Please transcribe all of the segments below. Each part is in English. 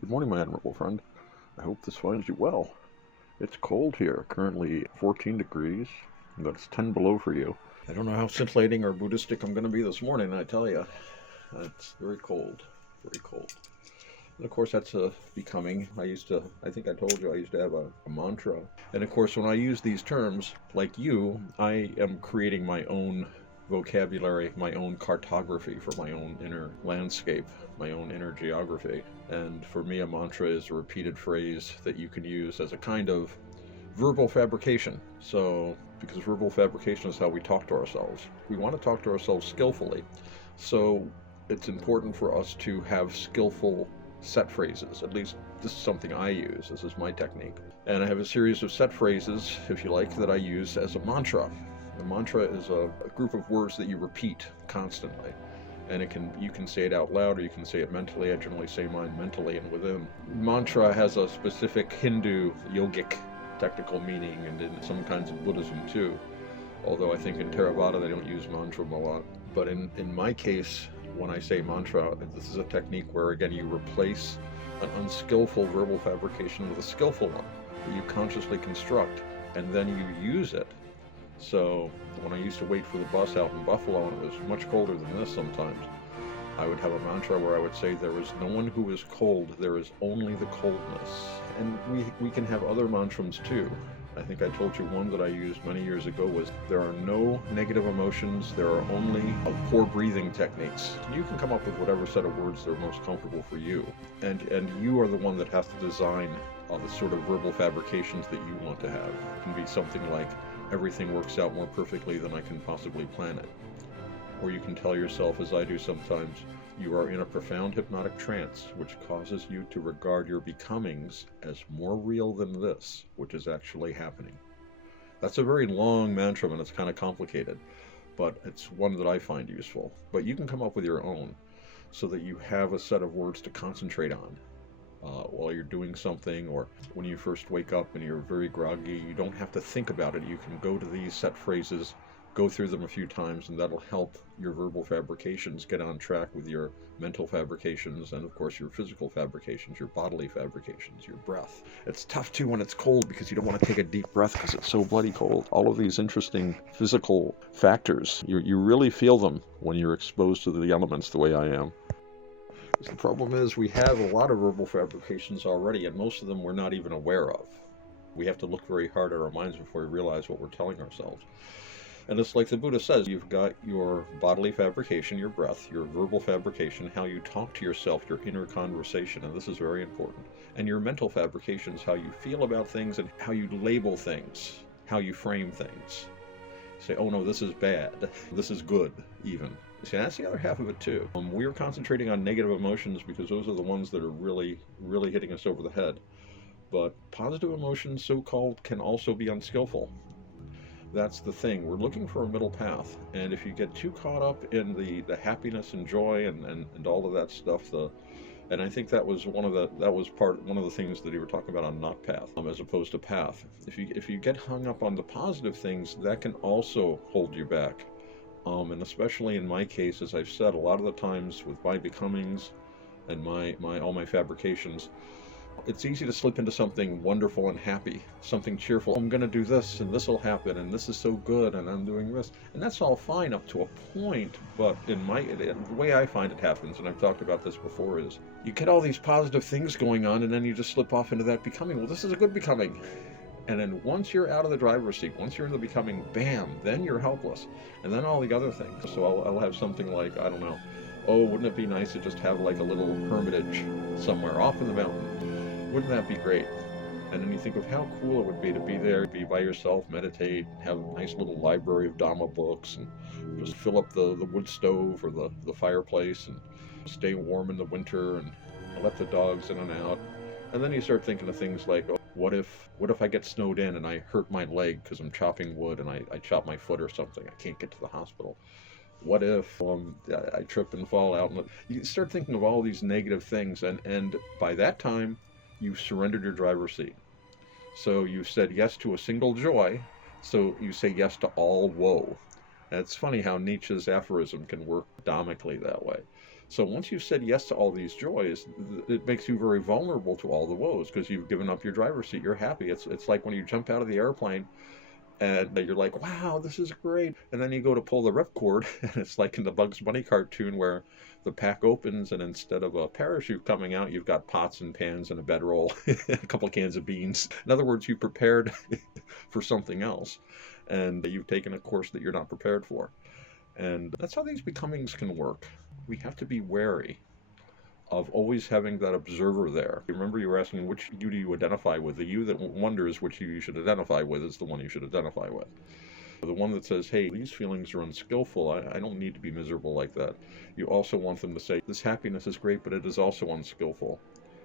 Good morning, my admirable friend. I hope this finds you well. It's cold here, currently 14 degrees, but it's 10 below for you. I don't know how scintillating or Buddhistic I'm going to be this morning, I tell you. It's very cold, very cold. And of course, that's becoming. I think I told you, I used to have a mantra. And of course, when I use these terms, like you, I am creating my own vocabulary, my own cartography for my own inner landscape, my own inner geography. And for me, a mantra is a repeated phrase that you can use as a kind of verbal fabrication. So, because verbal fabrication is how we talk to ourselves. We want to talk to ourselves skillfully. So, it's important for us to have skillful set phrases. At least this is something I use. This is my technique. And I have a series of set phrases, if you like, that I use as a mantra. A mantra is a group of words that you repeat constantly. And you can say it out loud or you can say it mentally. I generally say mine mentally and within. Mantra has a specific Hindu yogic technical meaning, and in some kinds of Buddhism too. Although I think in Theravada they don't use mantra a lot. But in my case, when I say mantra, this is a technique where, again, you replace an unskillful verbal fabrication with a skillful one that you consciously construct, and then you use it. So when I used to wait for the bus out in Buffalo, and it was much colder than this sometimes, I would have a mantra where I would say, there is no one who is cold, there is only the coldness. And we can have other mantras too. I think I told you one that I used many years ago was, there are no negative emotions, there are only poor breathing techniques. You can come up with whatever set of words that are most comfortable for you. And you are the one that has to design the sort of verbal fabrications that you want to have. It can be something like, everything works out more perfectly than I can possibly plan it. Or you can tell yourself, as I do sometimes, you are in a profound hypnotic trance, which causes you to regard your becomings as more real than this, which is actually happening. That's a very long mantra, and it's kind of complicated, but it's one that I find useful. But you can come up with your own so that you have a set of words to concentrate on while you're doing something, or when you first wake up and you're very groggy. You don't have to think about it. You can go to these set phrases, go through them a few times, and that'll help your verbal fabrications get on track with your mental fabrications, and of course your physical fabrications, your bodily fabrications, your breath. It's tough too when it's cold, because you don't want to take a deep breath because it's so bloody cold. All of these interesting physical factors, you really feel them when you're exposed to the elements the way I am. The problem is, we have a lot of verbal fabrications already, and most of them we're not even aware of. We have to look very hard at our minds before we realize what we're telling ourselves. And it's like the Buddha says, you've got your bodily fabrication, your breath, your verbal fabrication, how you talk to yourself, your inner conversation, and this is very important. And your mental fabrications, how you feel about things and how you label things, how you frame things. Say, oh no, this is bad, this is good, even. See, that's the other half of it too. We're concentrating on negative emotions because those are the ones that are really, really hitting us over the head. But positive emotions, so-called, can also be unskillful. That's the thing. We're looking for a middle path, and if you get too caught up in the happiness and joy and all of that stuff, and I think that was one of the things that you were talking about on not path, as opposed to path. If you get hung up on the positive things, that can also hold you back. And especially in my case, as I've said, a lot of the times with my becomings and all my fabrications, it's easy to slip into something wonderful and happy, something cheerful. I'm going to do this, and this will happen, and this is so good, and I'm doing this. And that's all fine up to a point, but the way I find it happens, and I've talked about this before, is you get all these positive things going on, and then you just slip off into that becoming. Well, this is a good becoming. And then once you're out of the driver's seat, once you're in the becoming, bam, then you're helpless. And then all the other things. So I'll have something like, I don't know, oh, wouldn't it be nice to just have like a little hermitage somewhere off in the mountain? Wouldn't that be great? And then you think of how cool it would be to be there, be by yourself, meditate, have a nice little library of Dhamma books, and just fill up the wood stove or the fireplace, and stay warm in the winter, and let the dogs in and out. And then you start thinking of things like, oh, what if I get snowed in and I hurt my leg because I'm chopping wood and I chop my foot or something? I can't get to the hospital. What if I trip and fall out? And you start thinking of all these negative things, and by that time, you've surrendered your driver's seat. So you've said yes to a single joy, so you say yes to all woe. And it's funny how Nietzsche's aphorism can work domically that way. So once you've said yes to all these joys, it makes you very vulnerable to all the woes because you've given up your driver's seat. You're happy. It's like when you jump out of the airplane and you're like, wow, this is great. And then you go to pull the ripcord, and it's like in the Bugs Bunny cartoon where the pack opens, and instead of a parachute coming out, you've got pots and pans and a bedroll, a couple of cans of beans. In other words, you prepared for something else, and you've taken a course that you're not prepared for. And that's how these becomings can work. We have to be wary of always having that observer there. Remember, you were asking which you do you identify with. The you that wonders which you should identify with is the one you should identify with. The one that says, hey, these feelings are unskillful. I don't need to be miserable like that. You also want them to say, this happiness is great, but it is also unskillful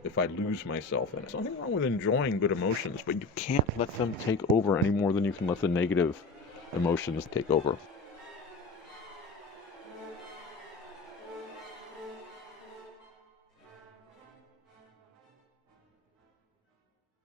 if I lose myself in it. There's nothing wrong with enjoying good emotions, but you can't let them take over any more than you can let the negative emotions take over.